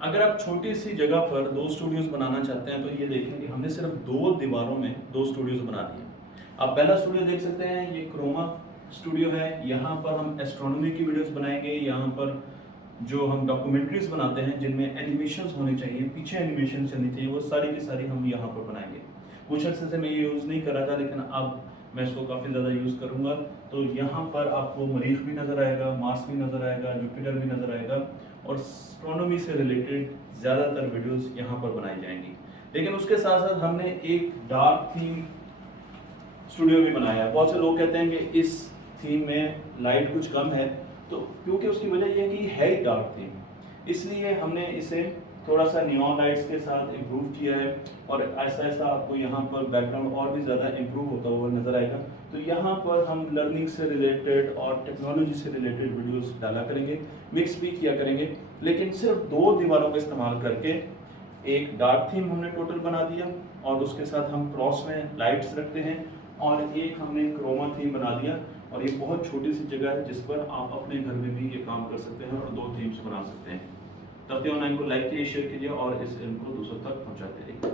अगर आप छोटी सी जगह पर दो स्टूडियोज बनाना चाहते हैं तो ये देखें कि हमने सिर्फ दो दीवारों में दो स्टूडियोज बना दिए। आप पहला स्टूडियो देख सकते हैं, ये क्रोमा स्टूडियो है। यहाँ पर हम एस्ट्रोनॉमी की वीडियोस बनाएंगे। यहाँ पर जो हम डॉक्यूमेंट्रीज बनाते हैं जिनमें एनिमेशंस होने चाहिए, पीछे एनिमेशन चलनी चाहिए, वो सारी की सारी हम यहाँ पर बनाएंगे। कुछ अर्से से मैं ये यूज़ नहीं कर रहा था, लेकिन अब मैं इसको काफ़ी ज़्यादा यूज़ करूँगा। तो यहाँ पर आपको मरीख भी नज़र आएगा, मार्स भी नज़र आएगा, जुपिटर भी नज़र आएगा, और एस्ट्रोनॉमी से रिलेटेड ज़्यादातर वीडियोस यहाँ पर बनाई जाएंगी। लेकिन उसके साथ साथ हमने एक डार्क थीम स्टूडियो भी बनाया है। बहुत से लोग कहते हैं कि इस थीम में लाइट कुछ कम है, तो क्योंकि उसकी वजह यह है कि है ही डार्क थीम, इसलिए हमने इसे थोड़ा सा नियॉन लाइट्स के साथ इम्प्रूव किया है, और ऐसा ऐसा आपको यहाँ पर बैकग्राउंड और भी ज़्यादा इम्प्रूव होता हुआ नज़र आएगा। तो यहाँ पर हम लर्निंग से रिलेटेड और टेक्नोलॉजी से रिलेटेड वीडियोस डाला करेंगे, मिक्स भी किया करेंगे। लेकिन सिर्फ दो दीवारों का इस्तेमाल करके एक डार्क थीम हमने टोटल बना दिया, और उसके साथ हम क्रॉस में लाइट्स रखते हैं, और एक हमने क्रोमा थीम बना दिया। और ये बहुत छोटी सी जगह है जिस पर आप अपने घर में भी ये काम कर सकते हैं और दो थीम्स बना सकते हैं। तब ऑनलाइन को लाइक कीजिए, शेयर कीजिए और इस इनको दूसरों तक पहुंचाते रहिए।